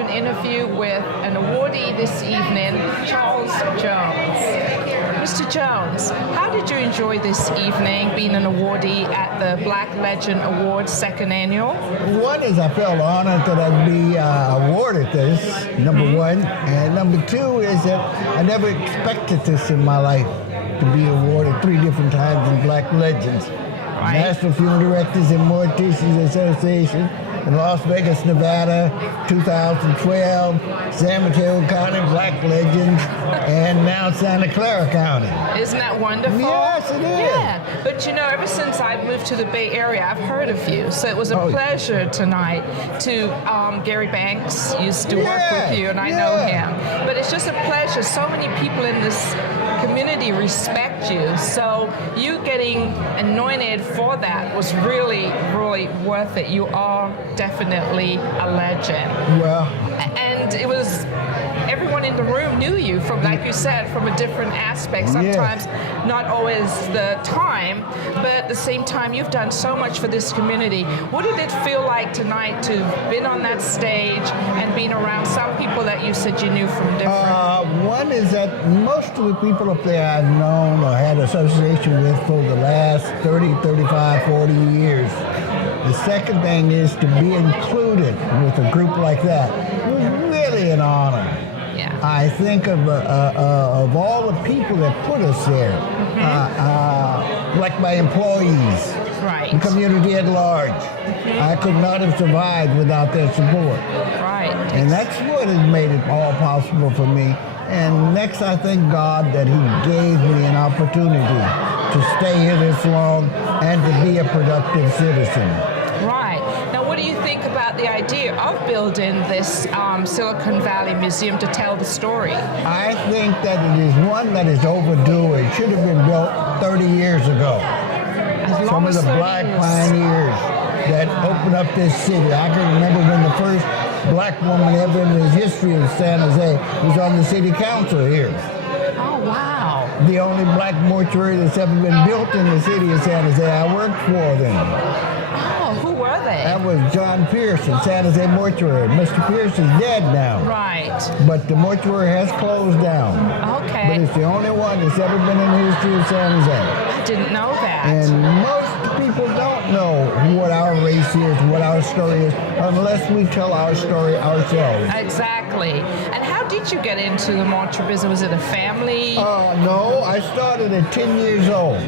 an interview with an awardee this evening, Charles Jones. Mr. Jones, how did you enjoy this evening being an awardee at the Black Legend Awards second annual? One is I felt honored that I'd be awarded this, number one. And number two is that I never expected this in my life, to be awarded 3 different times in Black Legends. Right. National Funeral Directors and Morticians Association in Las Vegas, Nevada, 2012, San Mateo County Black Legends, and now Santa Clara County. Isn't that wonderful? Yes, it is. Yeah, but you know, ever since I moved to the Bay Area, I've heard of you. So it was a pleasure tonight to, Gary Banks used to work with you, and I know him. But it's just a pleasure. So many people in this community respect you. So you getting anointed for that was really, really worth it. You are definitely a legend. Well, And it was, everyone in the room knew you from, like you said, from a different aspect. Sometimes not always the time, but at the same time, you've done so much for this community. What did it feel like tonight to have been on that stage and being around some people that you said you knew from different? One is that most of the people up there I've known or had association with for the last 30, 35, 40 years. The second thing is to be included with a group like that. It was really an honor. Yeah. I think of all the people that put us there, like my employees, Right. the community at large. I could not have survived without their support. Right. And that's what has made it all possible for me. And next, I thank God that He gave me an opportunity to stay here this long and to be a productive citizen. Right. Now, what do you think about the idea of building this Silicon Valley Museum to tell the story? I think that it is one that is overdue. It should have been built 30 years ago. Some of the Black pioneers that opened up this city. I can remember when the first Black woman ever in the history of San Jose was on the city council here. Oh, wow. The only Black mortuary that's ever been built in the city of San Jose. I worked for them. Oh, who were they? That was John Pierce in San Jose Mortuary. Mr. Pierce is dead now. Right. But the mortuary has closed down. Okay. But it's the only one that's ever been in the history of San Jose. I didn't know that. And most people don't know what our race is, what our story is, unless we tell our story ourselves. Exactly. And how did you get into the mortuary business? Was it a family? No, I started at 10 years old.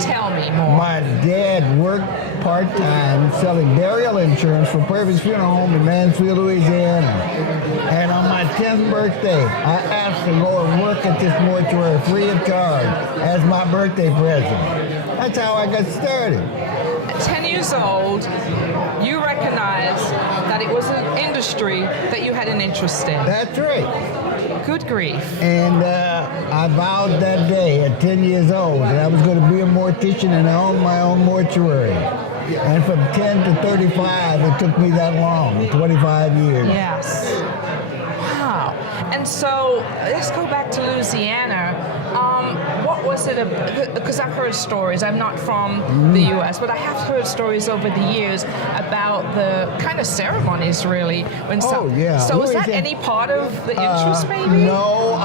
Tell me more. My dad worked part-time selling burial insurance for Purvis Funeral Home in Mansfield, Louisiana. And on my 10th birthday, I asked to go and work at this mortuary free of charge as my birthday present. That's how I got started. At 10 years old, you recognized that it was an industry that you had an interest in. That's right. Good grief. And I vowed that day at 10 years old that I was going to be a mortician and I own my own mortuary. And from 10 to 35, it took me that long, 25 years. Yes. Wow. And so let's go back to Louisiana. What was it? Because I've heard stories. I'm not from the U.S., but I have heard stories over the years about the kind of ceremonies, really. When yeah. So is that any part of the interest, maybe? No.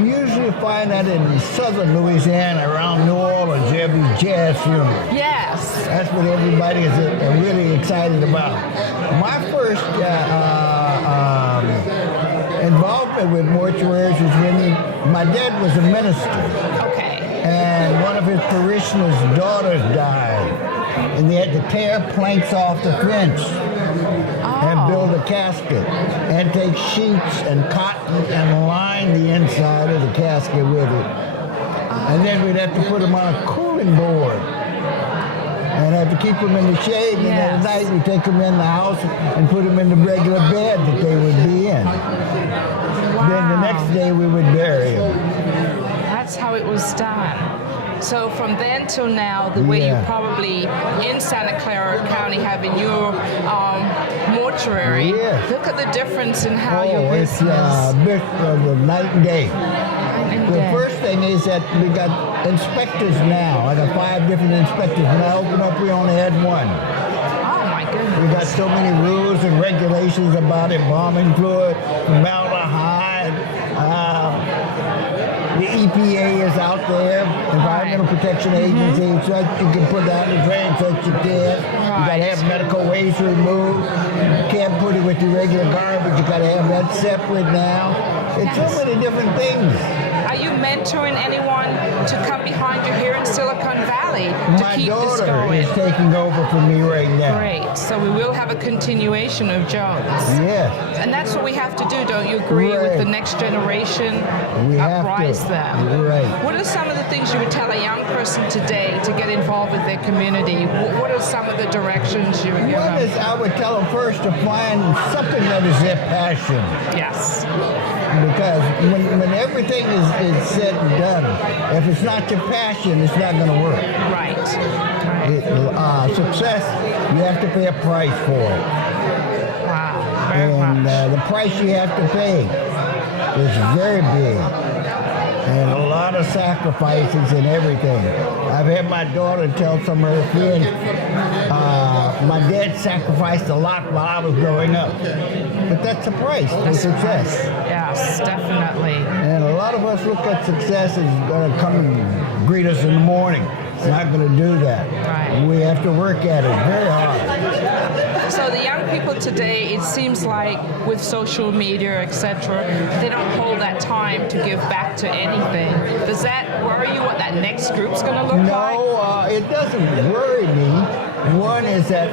You usually find that in southern Louisiana, around New Orleans, every jazz funeral. Yes. That's what everybody is really excited about. My first involvement with mortuaries was when my dad was a minister. Okay. And one of his parishioners' daughters died. And they had to tear planks off the fence and build a casket and take sheets and cotton and line the inside of the casket with it. And then we'd have to put them on a cooling board and have to keep them in the shade. And then at night we'd take them in the house and put them in the regular bed that they would be in. Wow. Then the next day we would bury them. That's how it was done. So from then till now, the way you probably in Santa Clara County having your mortuary, look at the difference in how your business. It's a bit of a night and day. The first thing is that we got inspectors now. I got 5 different inspectors. When I opened up, we only had 1. Oh my goodness. We got so many rules and regulations about embalming fluid, formaldehyde. The EPA is out there, Environmental Protection Agency, such you can put down the drain, such you can't. You got to have medical waste removed. You can't put it with your regular garbage. You got to have that separate now. It's so many different things. Are you mentoring anyone to come behind you here in Silicon Valley to keep this going? My daughter is taking over for me right now. Great. So we will have a continuation of Jones. Yes. And that's what we have to do, don't you agree, with the next generation? We have uprise to. them. Right. What are some of the things you would tell a young person today to get involved with their community? What are some of the directions you would give them? One is I would tell them first to find something that is their passion. Yes. Because when everything is said and done, if it's not your passion, it's not going to work. Right. Success, you have to pay a price for it. Wow. Very much. The price you have to pay is very big. And a lot of sacrifices and everything. I've had my daughter tell some of her friends, my dad sacrificed a lot while I was growing up. But that's the price for success. Yes, definitely. And a lot of us look at success as going to come and greet us in the morning. It's not going to do that. Right. We have to work at it very hard. So the young people today, it seems like with social media, etc., they don't hold that time to give back to anything. Does that worry you what that next group's going to look like? No, it doesn't worry me. One is that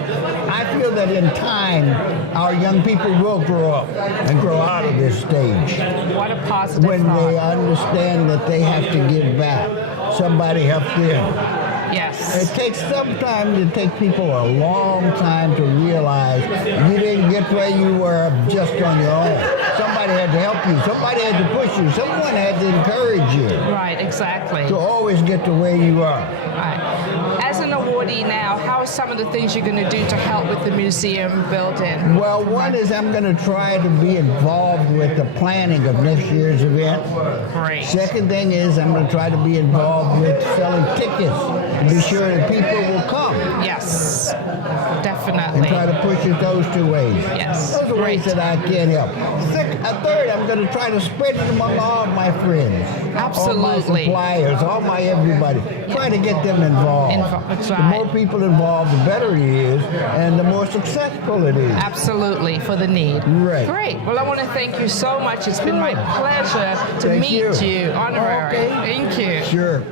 I feel that in time, our young people will grow up and grow out of this stage. What a positive when thought. they understand that they have to give back. Somebody helped them. Yes. It takes some time to take people a long time to realize you didn't get where you were just on your own. Somebody had to help you. Somebody had to push you. Someone had to encourage you. Right, exactly. To always get to where you are. Right. As an awardee now, how are some of the things you're going to do to help with the museum building? Well, one is I'm going to try to be involved with the planning of next year's event. Great. Second thing is I'm going to try to be involved with selling tickets to be sure that people will come. Yes, definitely. And try to push it those two ways. Yes. Those are ways that I can help. Third, I'm going to try to spread it among all my friends. Absolutely. All my suppliers, all my everybody. Try to get them involved. That's The right. more people involved, the better it is, and the more successful it is. Absolutely, for the need. Right. Great. Well, I want to thank you so much. It's been my pleasure to Thank meet you. you. Honorary. Okay. Thank you. Sure.